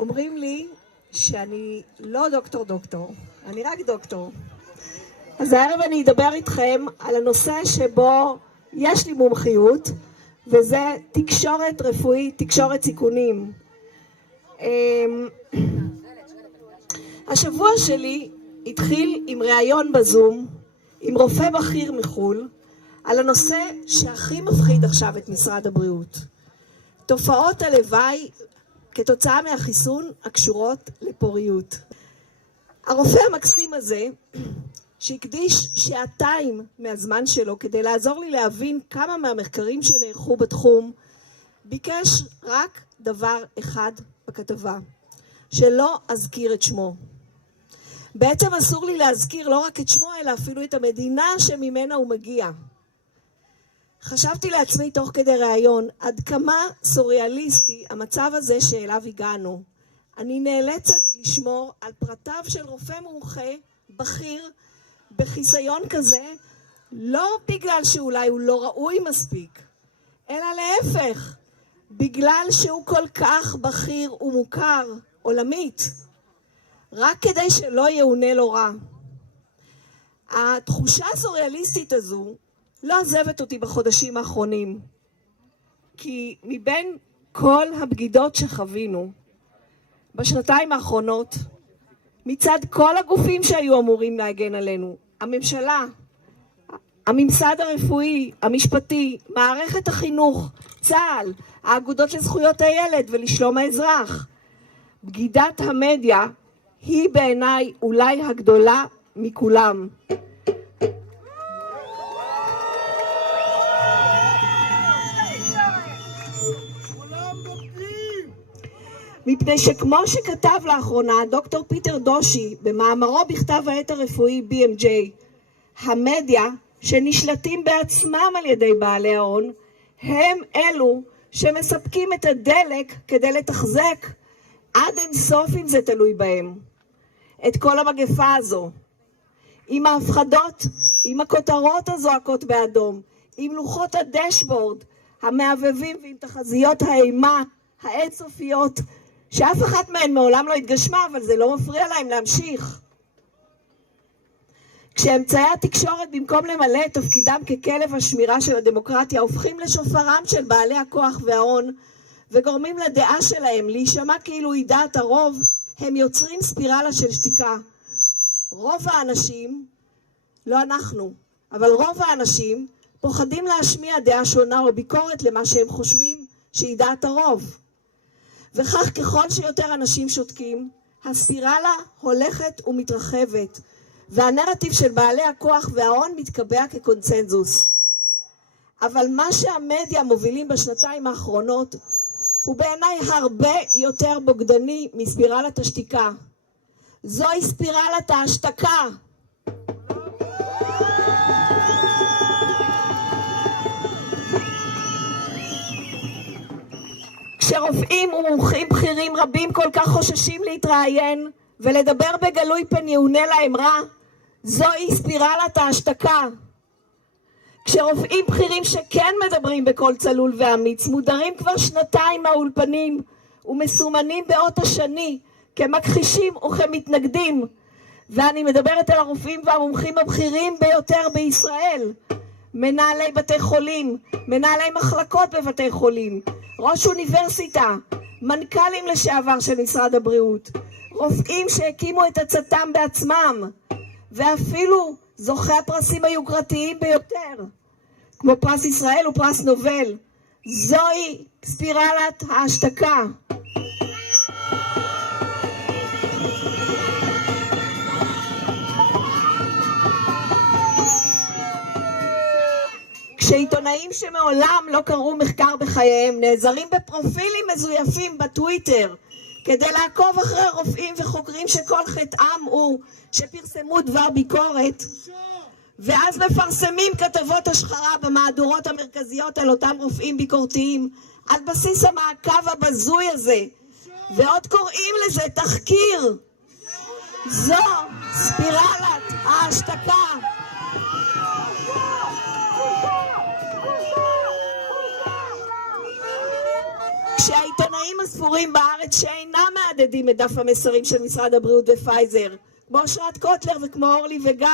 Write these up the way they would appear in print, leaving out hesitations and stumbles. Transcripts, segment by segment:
אומרים לי שאני לא דוקטור, אני רק דוקטור. אז הערב אני אדבר איתכם על הנושא שבו יש לי מומחיות, וזה תקשורת רפואית, תקשורת סיכונים. השבוע שלי התחיל עם ראיון בזום עם רופא בכיר מחול על הנושא שהכי מפחיד עכשיו את משרד הבריאות. תופעות הלוואי כתוצאה מהחיסון הקשורות לפוריות. הרופא המקסים הזה, שהקדיש שעתיים מהזמן שלו כדי לעזור לי להבין כמה מהמחקרים שנערכו בתחום, ביקש רק דבר אחד בכתבה, שלא אזכיר את שמו. בעצם אסור לי להזכיר לא רק את שמו, אלא אפילו את המדינה שממנה הוא מגיע. חשבתי לעצמי תוך כדי ראיון עד כמה סוריאליסטי המצב הזה שאליו הגענו. אני נאלצת לשמור על פרטיו של רופא מומחה בכיר בחיסיון כזה, לא בגלל שאולי הוא לא ראוי מספיק, אלא להפך, בגלל שהוא כל כך בכיר ומוכר עולמית, רק כדי שלא יאונה לו רע. התחושה הסוריאליסטית הזו לא עזבת אותי בחודשים האחרונים, כי מבין כל הבגידות שחווינו בשנתיים האחרונות, מצד כל הגופים שהיו אמורים להגן עלינו, הממשלה, הממסד הרפואי, המשפטי, מערכת החינוך, צה"ל, האגודות לזכויות הילד ולשלום האזרח, בגידת המדיה היא בעיניי אולי הגדולה מכולם. מפני שכמו שכתב לאחרונה דוקטור פיטר דושי במאמרו בכתב העת הרפואי BMJ, המדיה שנשלטים בעצמם על ידי בעלי ההון הם אלו שמספקים את הדלק כדי לתחזק עד אינסוף, אם זה תלוי בהם, את כל המגפה הזו, עם ההפחדות, עם הכותרות הזועקות באדום, עם לוחות הדשבורד המעבבים ועם תחזיות האימה האינסופיות שאף אחת מהן מעולם לא התגשמה, אבל זה לא מפריע להם להמשיך. כשאמצעי התקשורת במקום למלא את תפקידם ככלב השמירה של הדמוקרטיה הופכים לשופרם של בעלי הכוח וההון וגורמים לדעה שלהם להישמע כאילו היא דעת הרוב, הם יוצרים ספירלה של שתיקה. רוב האנשים, לא אנחנו, אבל רוב האנשים פוחדים להשמיע דעה שונה או ביקורת למה שהם חושבים שהיא דעת הרוב. וכך ככל שיותר אנשים שותקים, הספירלה הולכת ומתרחבת, והנרטיב של בעלי הכוח וההון מתקבע כקונצנזוס. אבל מה שהמדיה מובילים בשנתיים האחרונות, הוא בעיניי הרבה יותר בוגדני מספירלת השתיקה. זוהי ספירלת ההשתקה. כשרופאים ומומחים בכירים רבים כל כך חוששים להתראיין ולדבר בגלוי פן יאונה להם רע, זוהי ספירלת ההשתקה. כשרופאים בכירים שכן מדברים בקול צלול ואמיץ מודרים כבר שנתיים מהאולפנים ומסומנים באות השני כמכחישים וכמתנגדים, ואני מדברת על הרופאים והמומחים הבכירים ביותר בישראל, מנהלי בתי חולים, מנהלי מחלקות בבתי חולים, ראש אוניברסיטה, מנכ"לים לשעבר של משרד הבריאות, רופאים שהקימו את עצתם בעצמם, ואפילו זוכי הפרסים היוקרתיים ביותר, כמו פרס ישראל ופרס נובל. זוהי ספירלת ההשתקה. כשעיתונאים שמעולם לא קראו מחקר בחייהם נעזרים בפרופילים מזויפים בטוויטר כדי לעקוב אחרי רופאים וחוקרים שכל חטאם הוא שפרסמו דבר ביקורת, ואז מפרסמים כתבות השחרה במהדורות המרכזיות על אותם רופאים ביקורתיים על בסיס המעקב הבזוי הזה, ועוד קוראים לזה תחקיר. זו ספירלת ההשתקה. כשהעיתונאים הספורים בארץ שאינם מהדהדים את דף המסרים של משרד הבריאות ופייזר, כמו אושרת קוטלר וכמו אורלי וגיא,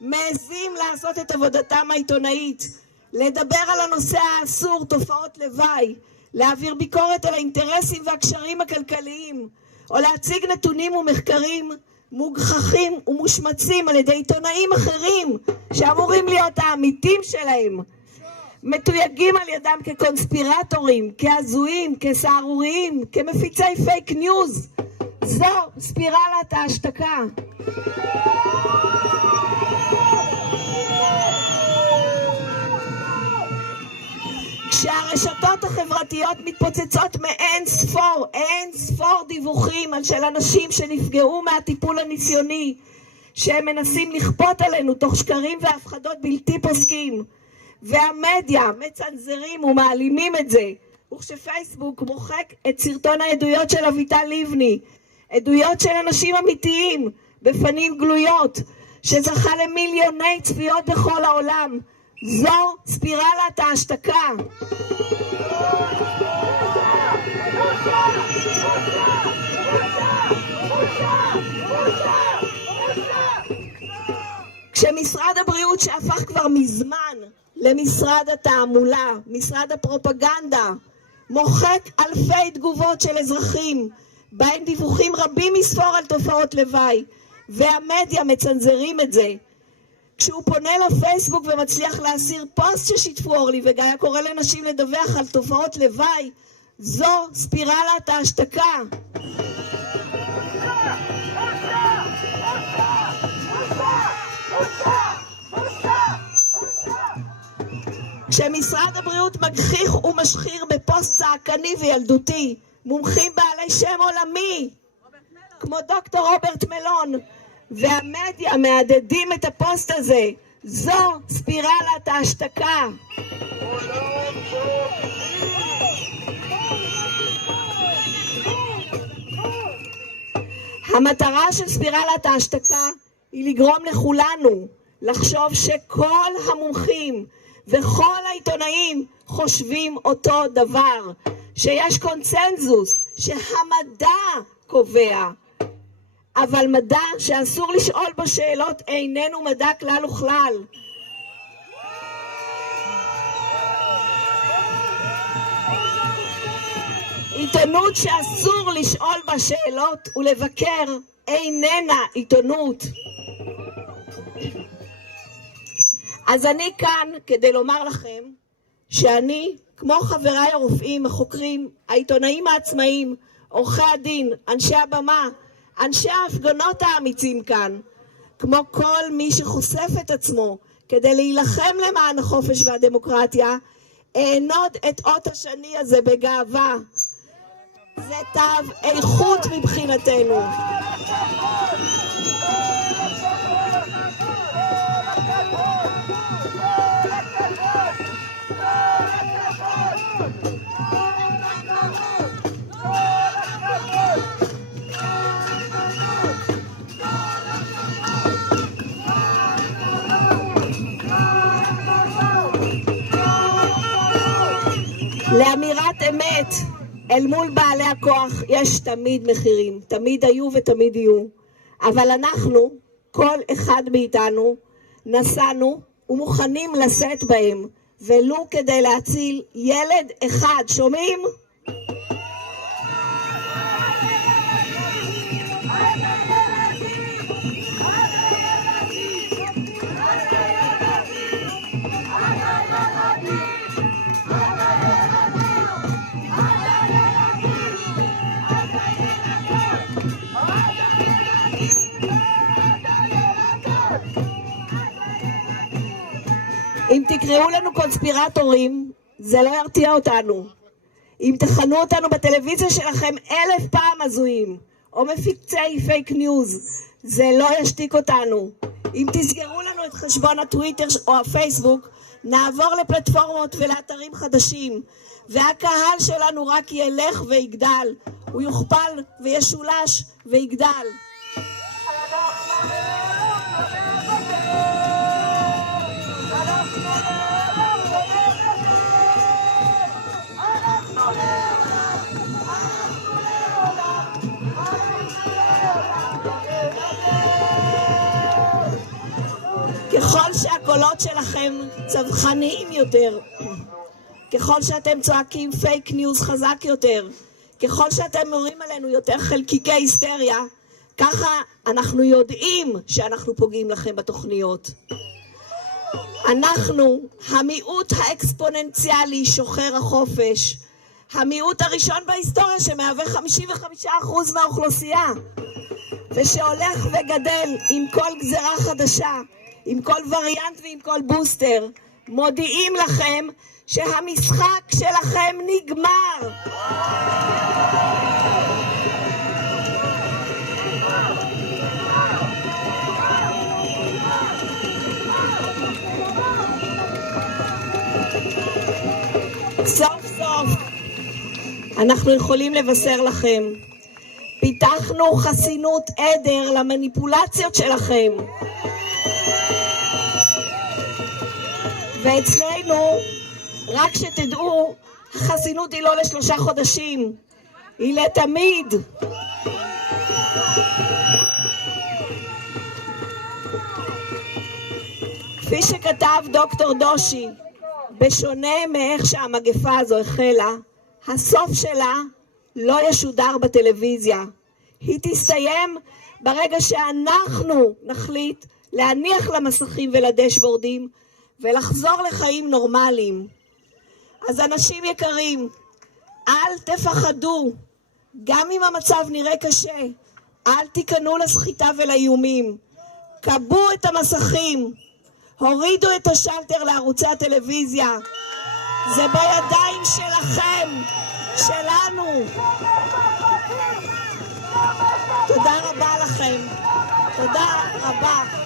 מעזים לעשות את עבודתם העיתונאית, לדבר על הנושא האסור, תופעות לוואי, להעביר ביקורת על האינטרסים והקשרים הכלכליים, או להציג נתונים ומחקרים מוגחכים ומושמצים על ידי עיתונאים אחרים שאמורים להיות העמיתים שלהם, מתויגים על ידם כקונספירטורים, כהזויים, כסערוריים, כמפיצי פייק ניוז. זו ספירלת ההשתקה. כשהרשתות החברתיות מתפוצצות מאין ספור דיווחים של אנשים שנפגעו מהטיפול הניסיוני, שהם מנסים לכפות עלינו תוך שקרים והפחדות בלתי פוסקים, והמדיה מצנזרים ומעלימים את זה, וכשפייסבוק מוחק את סרטון העדויות של אביטל לבני, עדויות של אנשים אמיתיים בפנים גלויות, שזכה למיליוני צפיות בכל העולם, זו ספירלת ההשתקה. כשמשרד הבריאות שהפך כבר מזמן למשרד התעמולה, משרד הפרופגנדה, מוחק אלפי תגובות של אזרחים, בהן דיווחים רבים מספור על תופעות לוואי, והמדיה מצנזרים את זה. כשהוא פונה לפייסבוק ומצליח להסיר פוסט ששיתפו אורלי וגיא קורא לנשים לדווח על תופעות לוואי, זו ספירלת ההשתקה. כשמשרד הבריאות מגחיך ומשחיר בפוסט צעקני וילדותי מומחים בעלי שם עולמי כמו דוקטור רוברט מלון, והמדיה מעדדים את הפוסט הזה, זו ספירלת ההשתקה. המטרה של ספירלת ההשתקה היא לגרום לכולנו לחשוב שכל המומחים וכל העיתונאים חושבים אותו דבר, שיש קונצנזוס, שהמדע קובע, אבל מדע שאסור לשאול בו שאלות איננו מדע כלל וכלל. עיתונות שאסור לשאול בה שאלות ולבקר איננה עיתונות. אז אני כאן כדי לומר לכם שאני, כמו חבריי הרופאים, החוקרים, העיתונאים העצמאיים, עורכי הדין, אנשי הבמה, אנשי ההפגנות האמיצים כאן, כמו כל מי שחושף את עצמו כדי להילחם למען החופש והדמוקרטיה, אענוד את אות השני הזה בגאווה. זה תו איכות מבחינתנו. לאמירת אמת אל מול בעלי הכוח יש תמיד מחירים, תמיד היו ותמיד יהיו, אבל אנחנו, כל אחד מאיתנו, נסענו ומוכנים לשאת בהם, ולו כדי להציל ילד אחד. שומעים? אם תקראו לנו קונספירטורים, זה לא ירתיע אותנו. אם תכנו אותנו בטלוויזיה שלכם 1000 פעם הזויים, או מפיצי פייק ניוז, זה לא ישתיק אותנו. אם תסגרו לנו את חשבון הטוויטר או הפייסבוק, נעבור לפלטפורמות ולאתרים חדשים, והקהל שלנו רק ילך ויגדל, הוא יוכפל וישולש ויגדל. ככל שהקולות שלכם צווחניים יותר, ככל שאתם צועקים פייק ניוז חזק יותר, ככל שאתם מורים עלינו יותר חלקיקי היסטריה, ככה אנחנו יודעים שאנחנו פוגעים לכם בתוכניות. אנחנו, המיעוט האקספוננציאלי שוחר החופש, המיעוט הראשון בהיסטוריה שמהווה 55% מהאוכלוסייה, ושהולך וגדל עם כל גזרה חדשה, עם כל וריאנט ועם כל בוסטר, מודיעים לכם שהמשחק שלכם נגמר. סוף סוף אנחנו יכולים לבשר לכם, פיתחנו חסינות עדר למניפולציות שלכם. ואצלנו, רק שתדעו, החסינות היא לא ל3 חודשים, היא לתמיד. כפי שכתב דוקטור דושי, בשונה מאיך שהמגפה הזו החלה, הסוף שלה לא ישודר בטלוויזיה. היא תסתיים ברגע שאנחנו נחליט להניח למסכים ולדשבורדים ולחזור לחיים נורמליים. אז אנשים יקרים, אל תפחדו, גם אם המצב נראה קשה, אל תיכנו לסחיטה ולאיומים. קבו את המסכים, הורידו את השלטר לערוצי הטלוויזיה. זה בידיים שלכם, שלנו. תודה רבה לכם. תודה רבה.